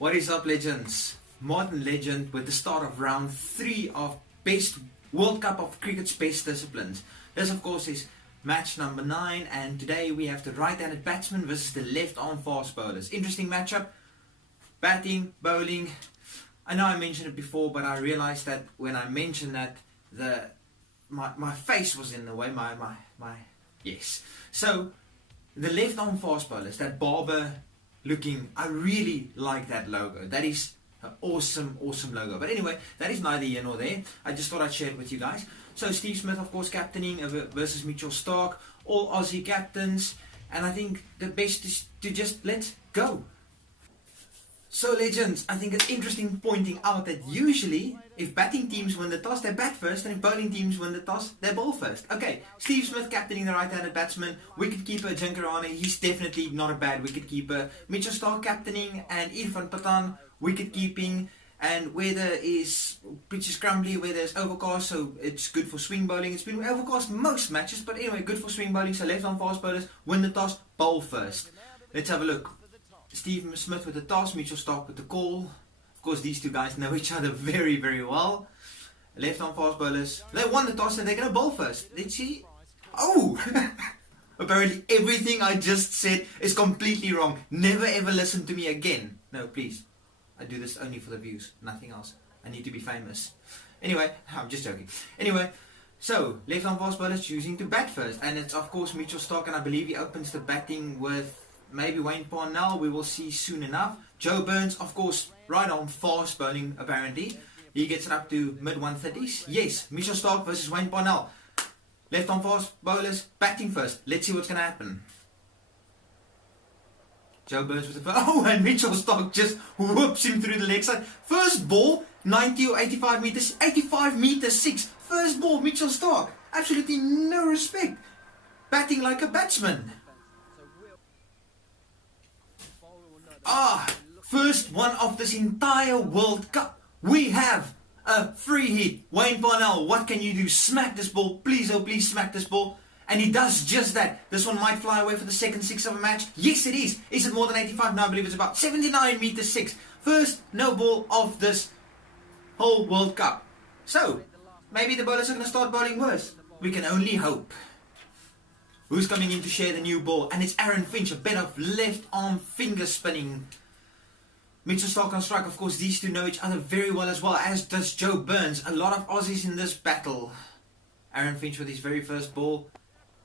What is up, legends? Modern legend with the start of round 3 of best World Cup of cricket's best disciplines. This of course is match number 9, and today we have the right-handed batsman versus the left-arm fast bowlers. Interesting matchup. Batting, bowling. I know I mentioned it before, but I realized that when I mentioned that my face was in the way. Yes. So the left-arm fast bowlers, that barber looking, I really like that logo. That is an awesome logo. But anyway, that is neither here nor there. I just thought I'd share it with you guys. So Steve Smith, of course, captaining versus Mitchell Starc, all Aussie captains, and I think the best is to just let go. So legends, I think it's interesting pointing out that usually if batting teams win the toss, they bat first, and if bowling teams win the toss, they bowl first. Okay, Steve Smith captaining the right-handed batsman, wicketkeeper Jinkirana, he's definitely not a bad wicketkeeper. Mitchell Starc captaining and Irfan Pathan wicket-keeping, and weather is pitch is crumbly, weather is overcast, so it's good for swing bowling. It's been overcast most matches, but anyway, good for swing bowling. So left-arm fast bowlers win the toss, bowl first. Let's have a look. Steve Smith with the toss, Mitchell Starc with the call. Of course, these two guys know each other very well. Left-arm fast bowlers, they won the toss and they're going to bowl first. Let's see. Oh! Apparently everything I just said is completely wrong. Never ever listen to me again. No, please. I do this only for the views, nothing else. I need to be famous. Anyway, I'm just joking. Anyway, so left-arm fast bowlers choosing to bat first. And it's of course Mitchell Starc, and I believe he opens the batting with maybe Wayne Parnell. We will see soon enough. Joe Burns, of course, right arm fast bowling apparently. He gets it up to mid 130s. Yes, Mitchell Starc versus Wayne Parnell. Left arm fast bowlers batting first. Let's see what's going to happen. Joe Burns with the first. Oh, and Mitchell Starc just whoops him through the leg side. First ball, 90 or 85 meters. 85 meters 6. First ball, Mitchell Starc. Absolutely no respect. Batting like a batsman. First one of this entire World Cup. We have a free hit. Wayne Parnell, what can you do? Smack this ball. Please, oh please, smack this ball. And he does just that. This one might fly away for the second 6 of a match. Yes, it is. Is it more than 85? No, I believe it's about 79 meters 6. First no ball of this whole World Cup. So, maybe the bowlers are going to start bowling worse. We can only hope. Who's coming in to share the new ball? And it's Aaron Finch, a bit of left arm finger spinning. Mitchell Starc on strike. Of course, these two know each other very well as well, as does Joe Burns. A lot of Aussies in this battle. Aaron Finch with his very first ball.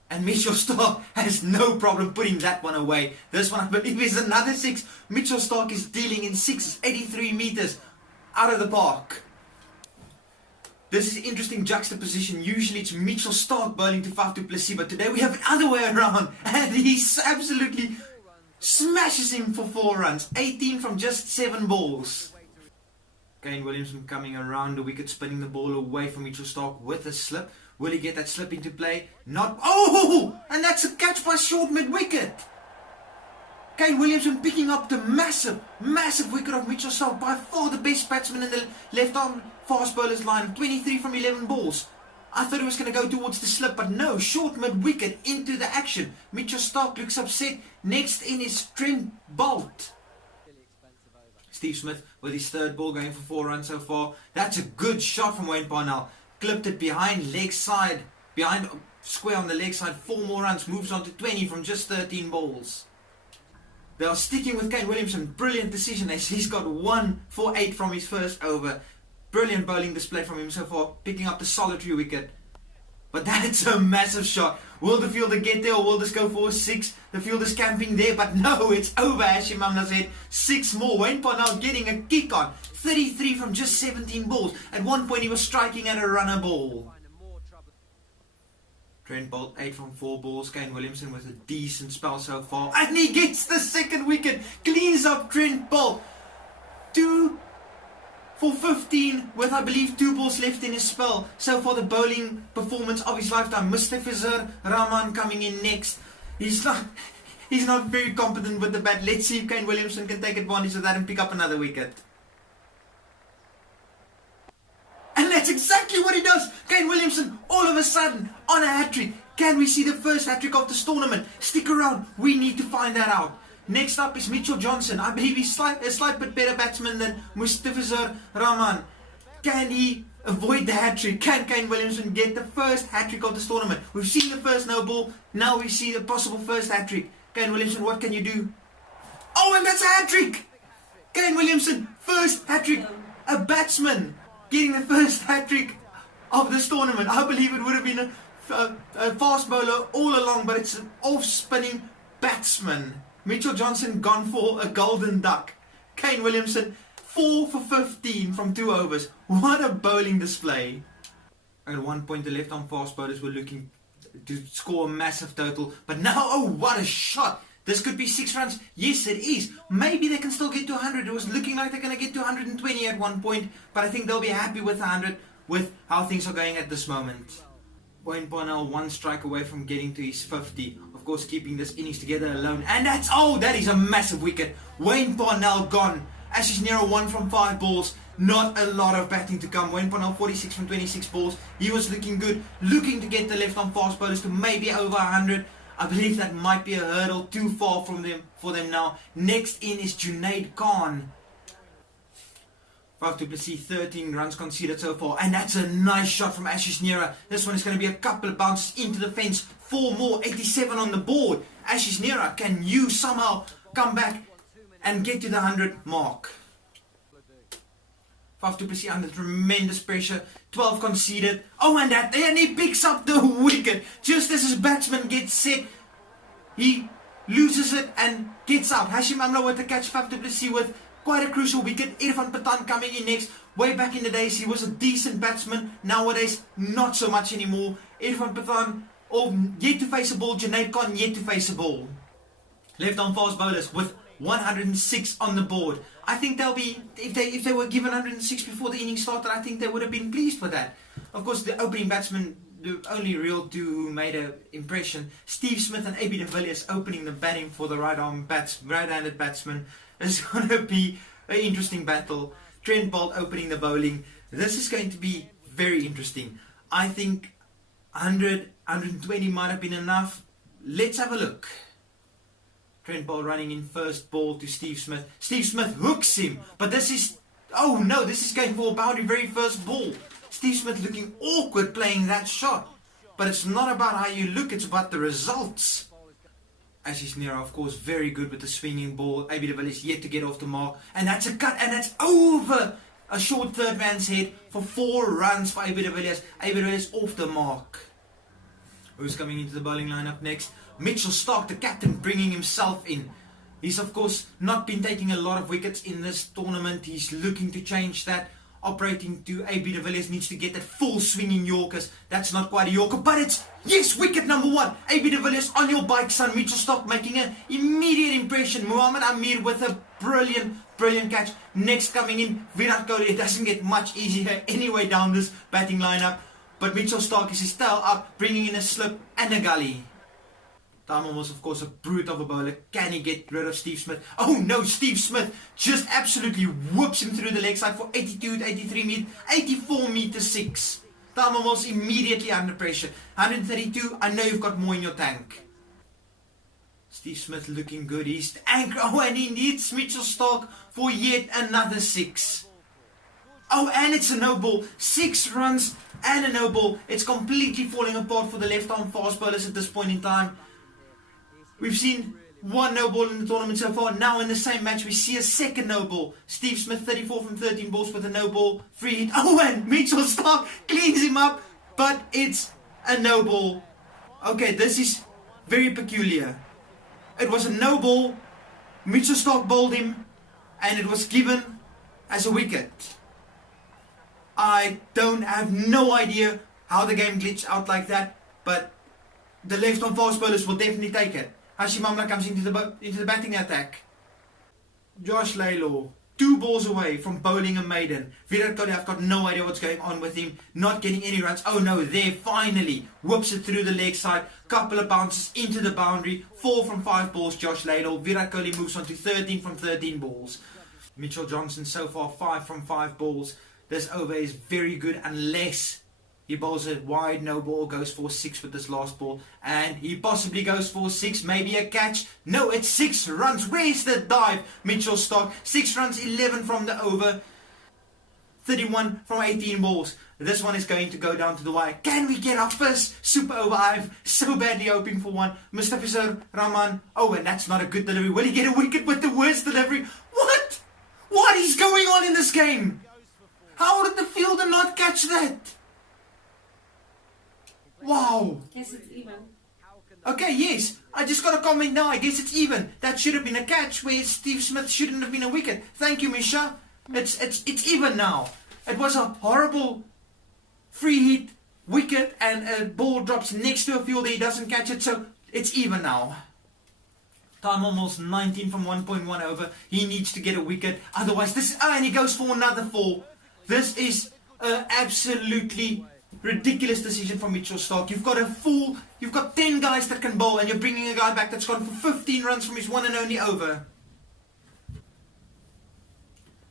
And Mitchell Starc has no problem putting that one away. This one, I believe, is another 6. Mitchell Starc is dealing in 6, 83 meters out of the park. This is an interesting juxtaposition. Usually it's Mitchell Starc bowling to Faf du Plessis, but today we have it other way around. And he absolutely smashes him for 4 runs. 18 from just 7 balls. Kane Williamson coming around the wicket, spinning the ball away from Mitchell Starc with a slip. Will he get that slip into play? Not. Oh! And that's a catch by short mid-wicket. Kane Williamson picking up the massive wicket of Mitchell Starc. By far the best batsman in the left-arm fast bowlers line. 23 from 11 balls. I thought he was going to go towards the slip, but no. Short mid-wicket into the action. Mitchell Starc looks upset. Next in is Trent Boult. Steve Smith with his third ball, going for 4 runs so far. That's a good shot from Wayne Parnell. Clipped it behind leg side. Behind square on the leg side. 4 more runs. Moves on to 20 from just 13 balls. They are sticking with Kane Williamson. Brilliant decision as he's got 1 for 8 from his first over. Brilliant bowling display from him so far. Picking up the solitary wicket. But that's a massive shot. Will the fielder get there, or will this go for a 6? The fielder's camping there, but no, it's over, as Shimamna said. 6 more. Wayne Parnell getting a kick on. 33 from just 17 balls. At one point he was striking at a runner ball. Trent Boult 8 from 4 balls. Kane Williamson with a decent spell so far. And he gets the second wicket. Cleans up Trent Boult. 2 for 15 with, I believe, 2 balls left in his spell. So far the bowling performance of his lifetime. Mustafizur Rahman coming in next. He's not very competent with the bat. Let's see if Kane Williamson can take advantage of that and pick up another wicket. And that's exactly what he does. Kane Williamson all of a sudden on a hat-trick. Can we see the first hat-trick of this tournament? Stick around. We need to find that out. Next up is Mitchell Johnson. I believe he's a slight bit better batsman than Mustafizur Rahman. Can he avoid the hat-trick? Can Kane Williamson get the first hat-trick of this tournament? We've seen the first no ball, now we see the possible first hat-trick. Kane Williamson, what can you do? Oh, and that's a hat-trick! Kane Williamson, first hat-trick. A batsman getting the first hat-trick of this tournament. I believe it would have been a fast bowler all along, but it's an off-spinning batsman. Mitchell Johnson gone for a golden duck. Kane Williamson 4 for 15 from 2 overs. What a bowling display. At one point the left arm fast bowlers were looking to score a massive total, but now, oh, what a shot. This could be 6 runs. Yes, it is. Maybe they can still get to 100. It was looking like they're going to get to 120 at one point, but I think they'll be happy with 100 with how things are going at this moment. Wayne Parnell 1 strike away from getting to his 50. Of course, keeping this innings together alone. And that's, oh, that is a massive wicket. Wayne Parnell gone. Ashish Nehra 1 from 5 balls. Not a lot of batting to come. Wayne Parnell 46 from 26 balls. He was looking good. Looking to get the left arm fast bowlers to maybe over 100. I believe that might be a hurdle too far for them now. Next in is Junaid Khan. Faf du Plessis 13 runs conceded so far, and that's a nice shot from Ashish Nehra. This one is going to be a couple of bounces into the fence. 4 more, 87 on the board. Ashish Nehra, can you somehow come back and get to the 100 mark? Faf du Plessis under tremendous pressure. 12 conceded. Oh, and he picks up the wicket. Just as his batsman gets set, he loses it and gets out. Hashim Amla with the catch. Faf du Plessis with quite a crucial wicket. Irfan Pathan coming in next. Way back in the days, he was a decent batsman. Nowadays, not so much anymore. Irfan Pathan, yet to face a ball. Junaid Khan, yet to face a ball. Left arm fast bowlers with 106 on the board. I think they'll be, if they were given 106 before the innings started, I think they would have been pleased with that. Of course, the opening batsman, the only real two who made an impression, Steve Smith and AB de Villiers opening the batting for the right-handed batsman. It's going to be an interesting battle. Trent Boult opening the bowling. This is going to be very interesting. I think 100, 120 might have been enough. Let's have a look. Trent Boult running in first ball to Steve Smith. Steve Smith hooks him, but this is, oh no, this is going for a boundary very first ball. Steve Smith looking awkward playing that shot. But it's not about how you look, it's about the results. Ashish Nehra, of course, very good with the swinging ball. AB de Villiers yet to get off the mark. And that's a cut, and that's over a short third man's head for 4 runs for AB de Villiers. AB de Villiers off the mark. Who's coming into the bowling lineup next? Mitchell Starc, the captain, bringing himself in. He's of course not been taking a lot of wickets in this tournament. He's looking to change that. Operating to AB de Villiers, needs to get that full swinging Yorkers. That's not quite a Yorker, but it's, yes, wicket number 1. AB de Villiers on your bike, son. Mitchell Starc making an immediate impression. Muhammad Amir with a brilliant catch. Next coming in, Virat Kohli. It doesn't get much easier anyway down this batting lineup. But Mitchell Starc is his tail up, bringing in a slip and a gully. Tamil was of course a brute of a bowler. Can he get rid of Steve Smith? Oh no, Steve Smith just absolutely whoops him through the leg side for 82 to 83 meters, 84 meters 6. Tamil was immediately under pressure. 132, I know you've got more in your tank. Steve Smith looking good. He's anchor. Oh, and he needs Mitchell Starc for yet another 6. Oh, and it's a no ball. 6 runs and a no ball. It's completely falling apart for the left arm fast bowlers at this point in time. We've seen 1 no ball in the tournament so far. Now in the same match we see a second no ball. Steve Smith 34 from 13 balls with a no ball. Free hit. Oh, and Mitchell Starc cleans him up. But it's a no ball. Okay, this is very peculiar. It was a no ball. Mitchell Starc bowled him. And it was given as a wicket. I have no idea how the game glitched out like that. But the left arm fast bowlers will definitely take it. Hashim Amla comes into the batting attack. Josh Laylaw, 2 balls away from bowling a maiden. Virat Kohli, I've got no idea what's going on with him. Not getting any runs. Oh no, there finally. Whoops it through the leg side. Couple of bounces into the boundary. 4 from 5 balls, Josh Laylaw. Virat Kohli moves on to 13 from 13 balls. Mitchell Johnson so far 5 from 5 balls. This over is very good unless He bowls it wide, no ball, goes for 6 with this last ball, and he possibly goes for 6, maybe a catch. No, it's 6 runs. Where's the dive? Mitchell Starc, 6 runs, 11 from the over, 31 from 18 balls. This one is going to go down to the wire. Can we get our first super over? I'm so badly hoping for one. Mustafizur Rahman. Oh, and that's not a good delivery. Will he get a wicket with the worst delivery? What? What is going on in this game? How did the fielder not catch that? Wow. Yes, it's even. Okay, yes. I just got a comment now. I guess it's even. That should have been a catch where Steve Smith shouldn't have been a wicket. Thank you, Misha. It's even now. It was a horrible free hit wicket and a ball drops next to a fielder. He doesn't catch it, so it's even now. Time almost 19 from 1.1 over. He needs to get a wicket. Otherwise, this... Oh, and he goes for another 4. This is an absolutely ridiculous decision from Mitchell Starc. You've got 10 guys that can bowl, and you're bringing a guy back that's gone for 15 runs from his one and only over.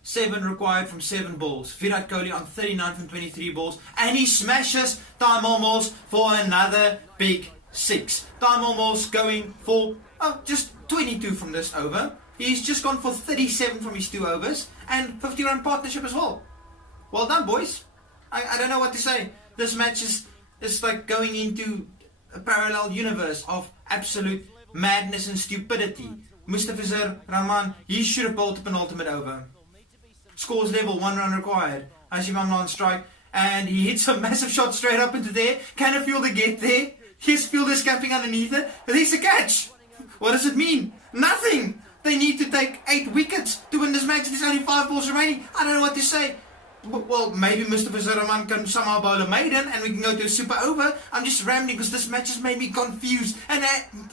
7 required from 7 balls. Virat Kohli on 39 from 23 balls. And he smashes Time almost for another big 6. Time almost going for just 22 from this over. He's just gone for 37 from his 2 overs. And 50-run partnership as well. Well done, boys. I don't know what to say. This match is like going into a parallel universe of absolute madness and stupidity. Mustafizur Rahman, he should have bowled a penultimate over. Scores level, 1 run required. Hashim Amla on strike, and he hits a massive shot straight up into there. Can a fielder get there? His fielder's camping underneath it. But there's a catch. What does it mean? Nothing. They need to take 8 wickets to win this match. There's only 5 balls remaining. I don't know what to say. Well, maybe Mustafizur Rahman can somehow bowl a maiden and we can go to a super over. I'm just rambling because this match has made me confused and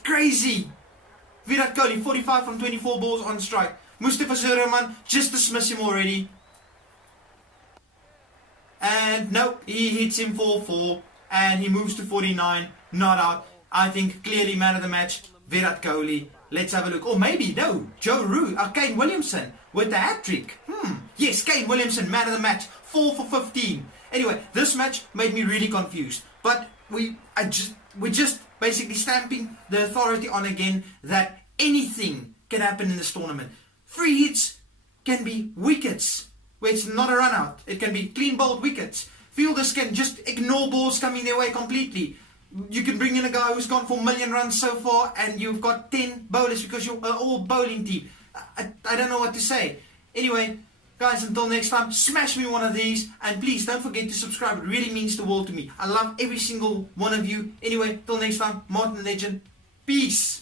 crazy. Virat Kohli, 45 from 24 balls on strike. Mustafizur Rahman, just dismiss him already. And nope, he hits him 4-4 and he moves to 49, not out. I think clearly man of the match, Virat Kohli. Let's have a look. Or maybe, no, Joe Root, Kane Williamson with the hat-trick. Yes, Kane Williamson, man of the match, 4 for 15. Anyway, this match made me really confused. But we're just basically stamping the authority on again that anything can happen in this tournament. Free hits can be wickets, where it's not a run out. It can be clean bowled wickets. Fielders can just ignore balls coming their way completely. You can bring in a guy who's gone for a million runs so far and you've got 10 bowlers because you're an all bowling team. I don't know what to say. Anyway, guys, until next time, smash me one of these and please don't forget to subscribe. It really means the world to me. I love every single one of you. Anyway, till next time, Martin Legend. Peace.